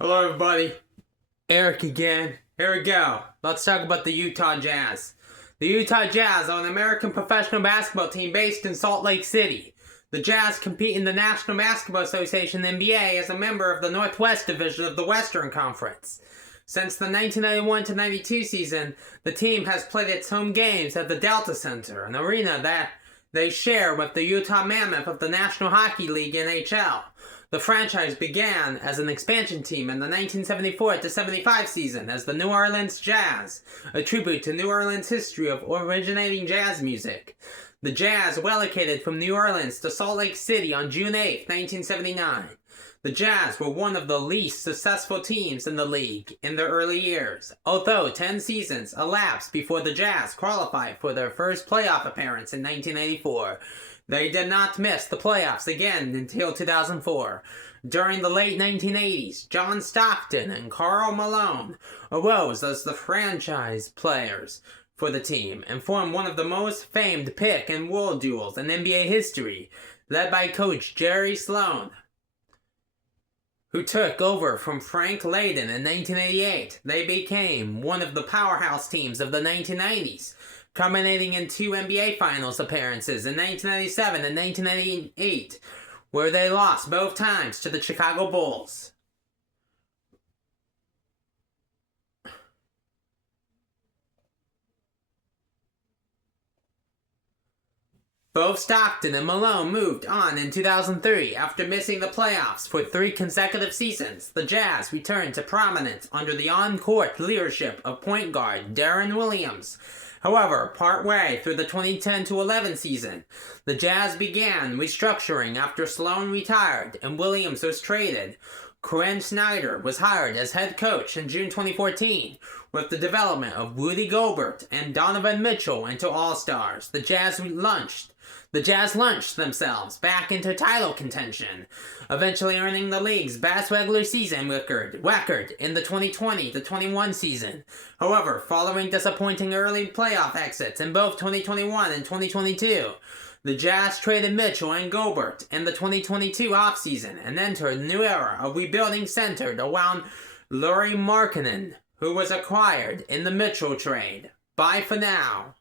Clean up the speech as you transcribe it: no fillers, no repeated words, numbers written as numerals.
Hello, everybody. Eric again. Here we go. Let's talk about the Utah Jazz. The Utah Jazz are an American professional basketball team based in Salt Lake City. The Jazz compete in the National Basketball Association (NBA) as a member of the Northwest Division of the Western Conference. Since the 1991-92 season, the team has played its home games at the Delta Center, an arena that they share with the Utah Mammoth of the National Hockey League (NHL). The franchise began as an expansion team in the 1974-75 season as the New Orleans Jazz, a tribute to New Orleans' history of originating jazz music. The Jazz relocated from New Orleans to Salt Lake City on June 8, 1979. The Jazz were one of the least successful teams in the league in their early years, although 10 seasons elapsed before the Jazz qualified for their first playoff appearance in 1984. They did not miss the playoffs again until 2004. During the late 1980s, John Stockton and Karl Malone arose as the franchise players for the team and formed one of the most famed pick and roll duels in NBA history, led by coach Jerry Sloan, who took over from Frank Layden in 1988. They became one of the powerhouse teams of the 1990s, culminating in two NBA Finals appearances in 1997 and 1998, where they lost both times to the Chicago Bulls. Both Stockton and Malone moved on in 2003 after missing the playoffs for 3 consecutive seasons. The Jazz returned to prominence under the on-court leadership of point guard Deron Williams. However, partway through the 2010-11 season, the Jazz began restructuring after Sloan retired and Williams was traded. Quinn Snyder was hired as head coach in June 2014. With the development of Rudy Gobert and Donovan Mitchell into All-Stars, the Jazz launched themselves back into title contention, eventually earning the league's best regular season record in the 2020-21 season. However, following disappointing early playoff exits in both 2021 and 2022, the Jazz traded Mitchell and Gobert in the 2022 offseason and entered a new era of rebuilding centered around Lauri Markkanen, who was acquired in the Mitchell trade. Bye for now.